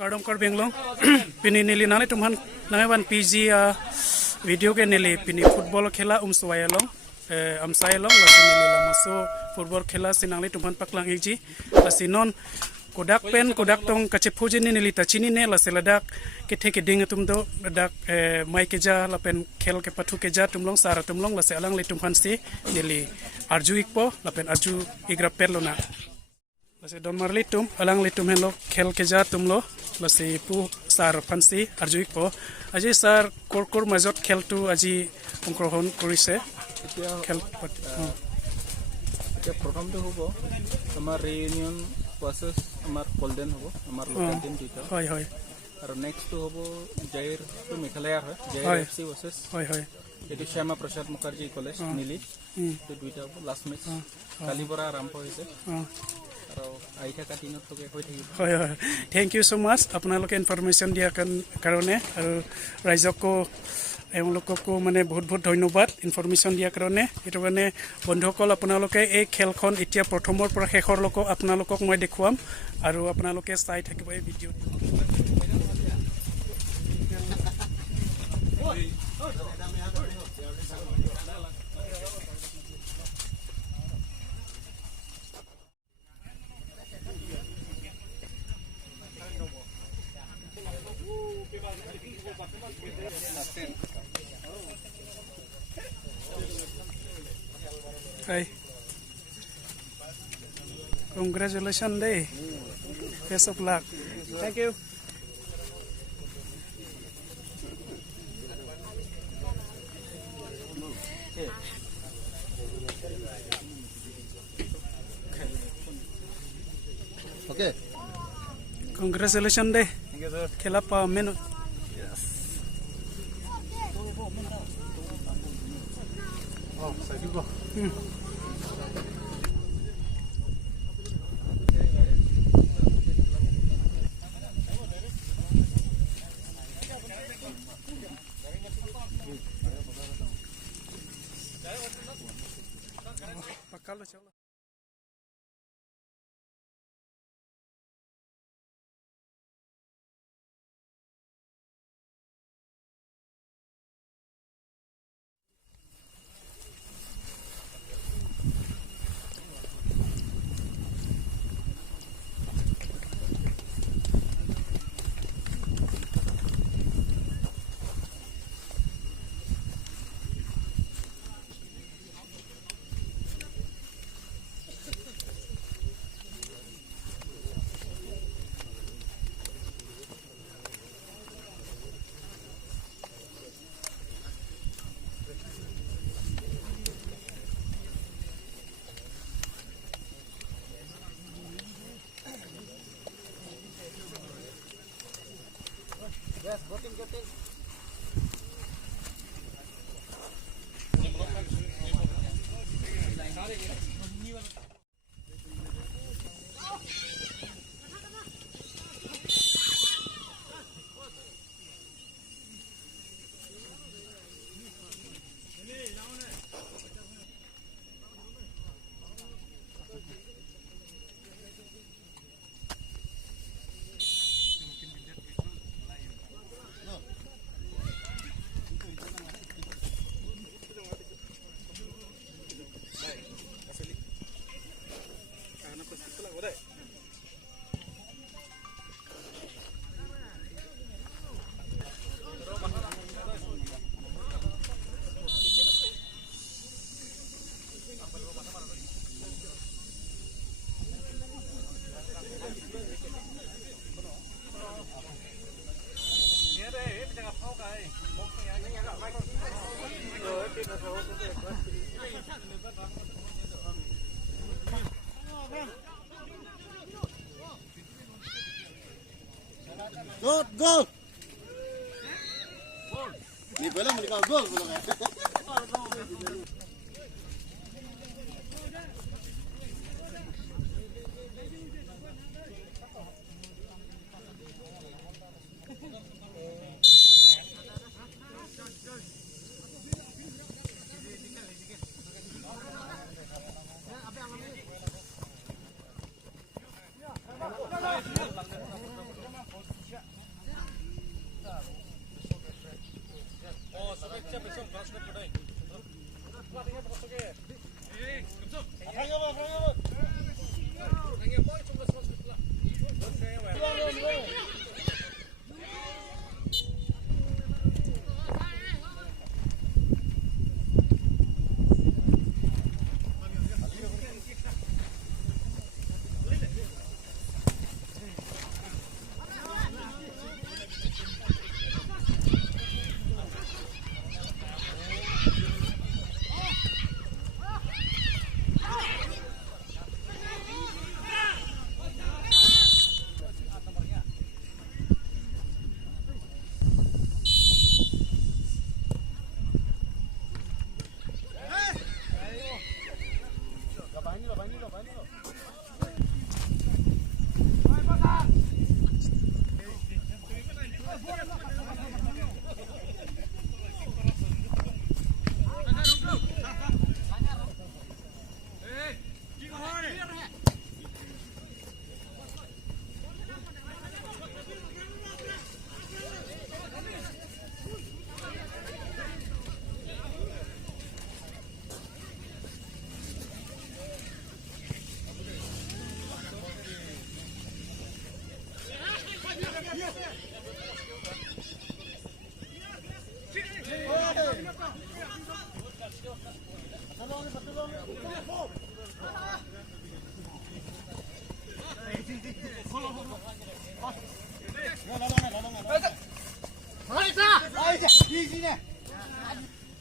Kardom kar benglong pini nili nane tumhan nangaban PG video ke nili pini football khela swayalong amsayalong lasi nili lamaso football khela sinangli tumhan paklang iji lasinon kodak pen kodak tong kache phujini nili tachini ne laseladak ke theke ding tumdo dak mai ke ja lapen khel ke pathu ke ja tumlong sara tumlong lase alang le tumhan si nili arju ikpo lapen arju igra perlona lase don marli tum alang le tum hello khel ke ja tumlo lase pu sar phansi arju ikpo aji sar kor majot khel tu aji অংশগ্ৰহণ কৰিছে খেল এতিয়া প্ৰথমটো হ'ব আমাৰ Réunion versus আমাৰ golden হ'ব আমাৰ লোকেল টিম দুটা হয় হয় আৰু নেক্সটটো হ'ব জাইৰ টু মেঘালয়াৰ হয় জাইৰ এফচি ভাৰ্চেছ হয় হয় এইটো শ্যামা প্ৰসাদ মুখাৰ্জী কলেজ নিলি এই দুইটা হ'ব লাষ্ট মেচ কালিৰ পৰা আৰম্ভ হৈছে আৰু আহি থকা দিনত হৈ থাকিব হয় হয় থেংক ইউ ছ' মাছ আপোনালোকে ইনফৰমেশ্যন দিয়াৰ কাৰণে আৰু ৰাইজকো এওঁলোককো মানে বহুত বহুত ধন্যবাদ ইনফৰমেশ্যন দিয়াৰ কাৰণে এইটো কাৰণে বন্ধুসকল আপোনালোকে এই খেলখন এতিয়া প্ৰথমৰ পৰা শেষৰলৈকে আপোনালোকক মই দেখুৱাম আৰু আপোনালোকে চাই থাকিব এই ভিডিঅ'ত Hi. Congratulations, day. Best of luck. Thank you. Okay. Congratulations, day. Thank you, sir. Khela pa menu. Yes. Oh, thank you. Pakalo chalo. Yes, voting. Gol. Ni belum mereka gol belum ya.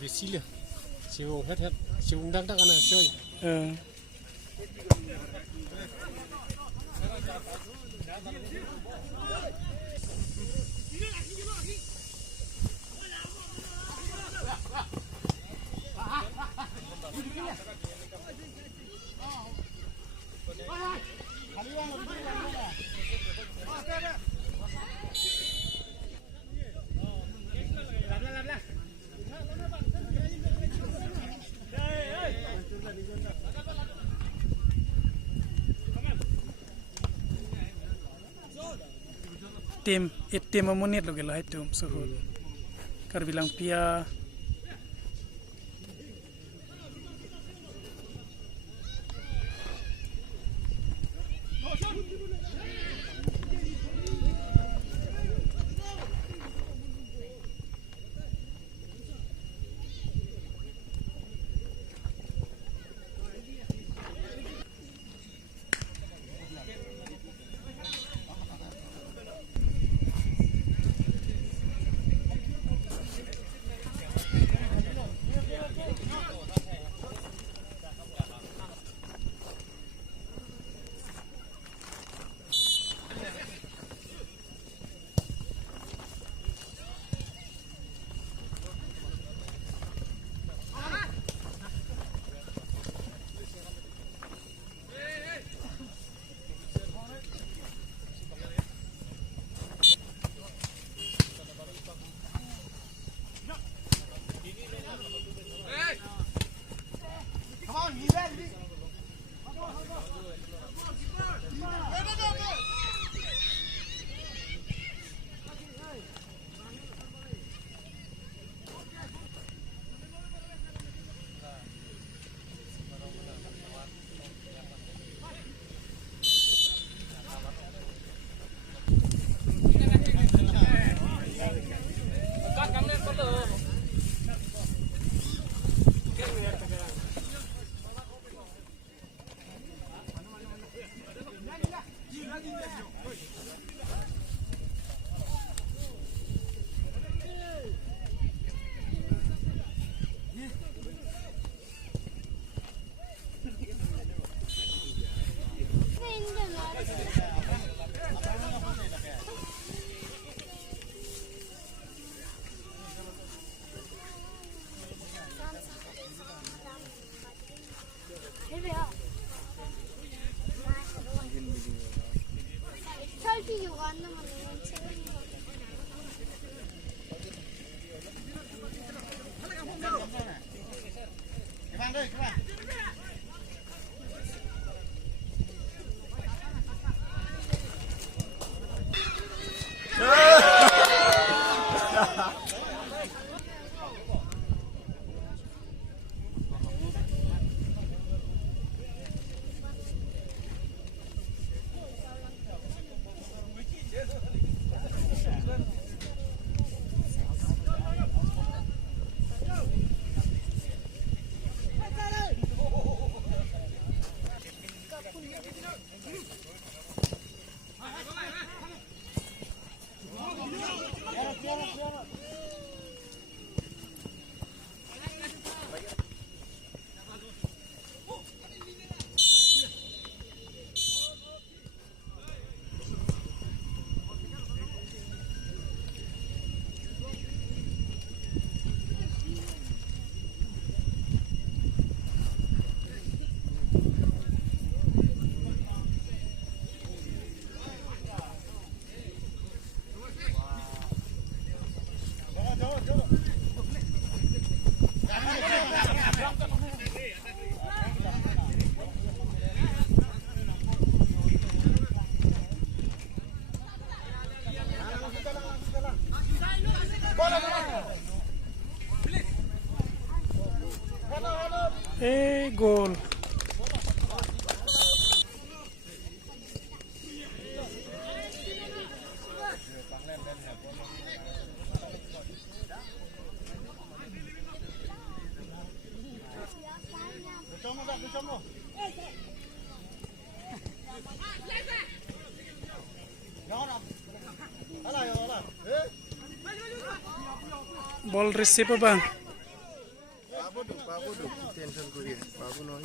Besilia. Siu het het. Siu dak dak ana soy. Tim, tim memunit lo gila itu suhud. Kar bilang pia. Selfie juga naman yun. Gol. ball receive bang. Babu duk tension kuri. Babu non.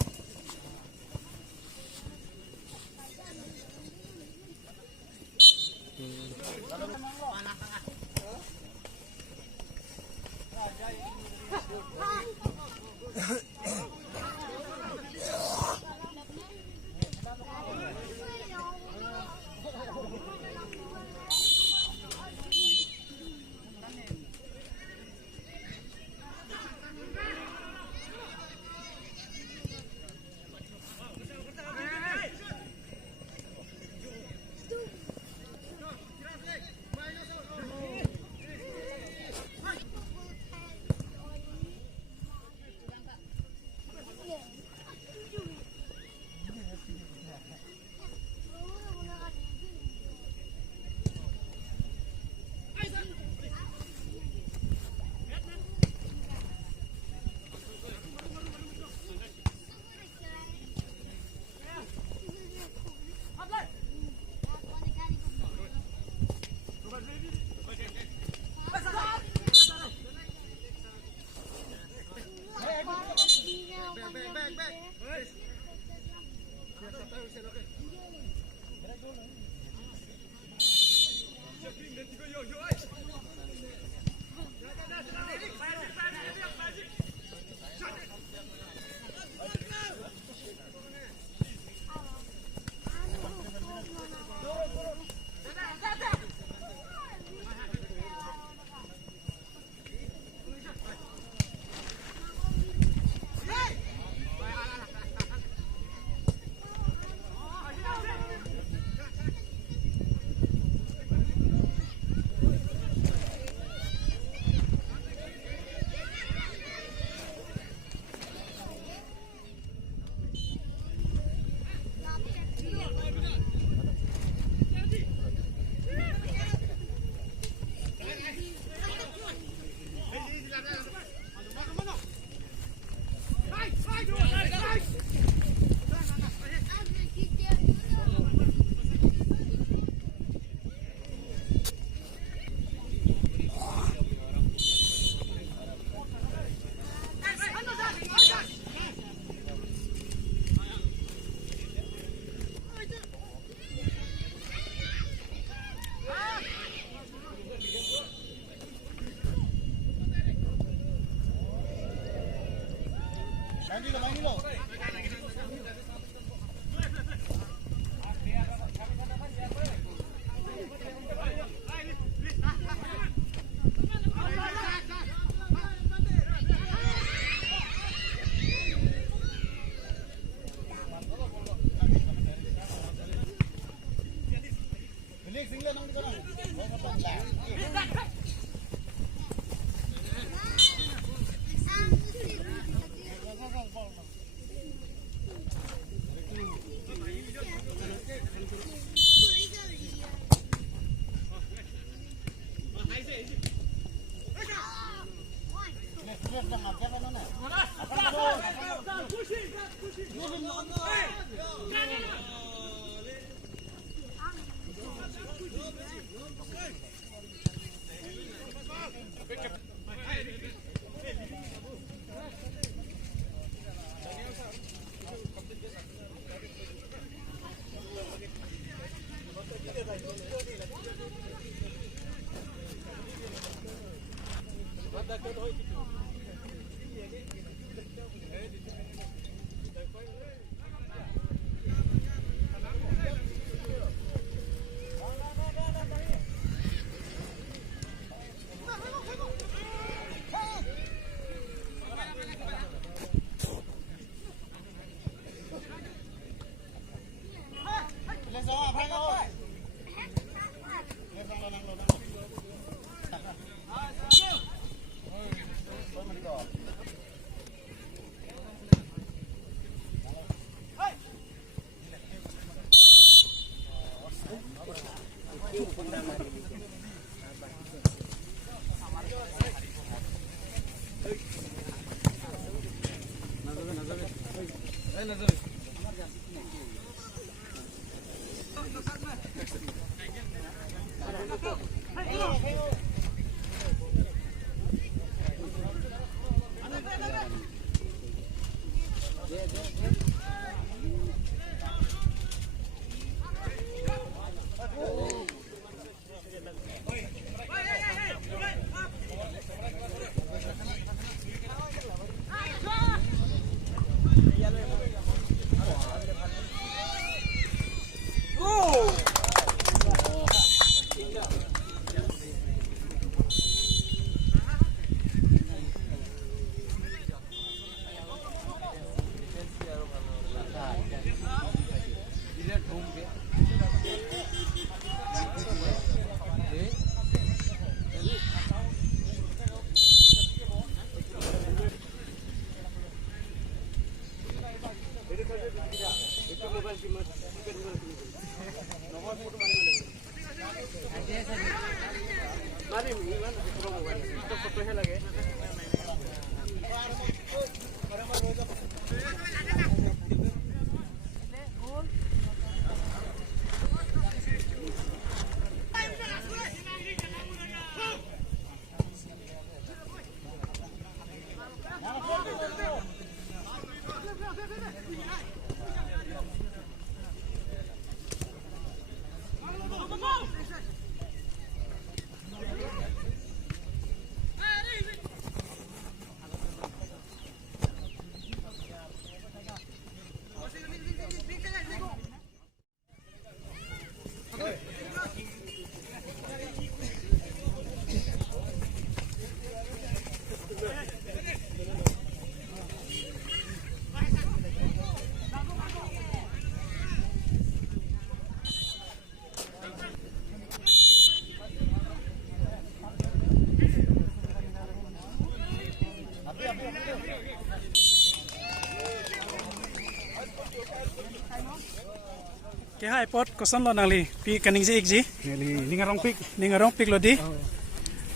Cái hai pot có sẵn lo nàng li pi cái gì gì Ni ngarong pik. ni ngarong pik lo di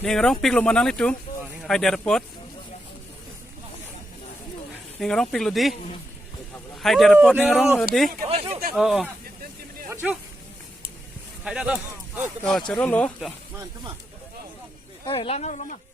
ni ngarong pik lo manang li tum hai der pot ni ngarong pik lo di hai der pot ni ngarong lo di oh hai der lo chero lo Man, come on. Hey, lana lama.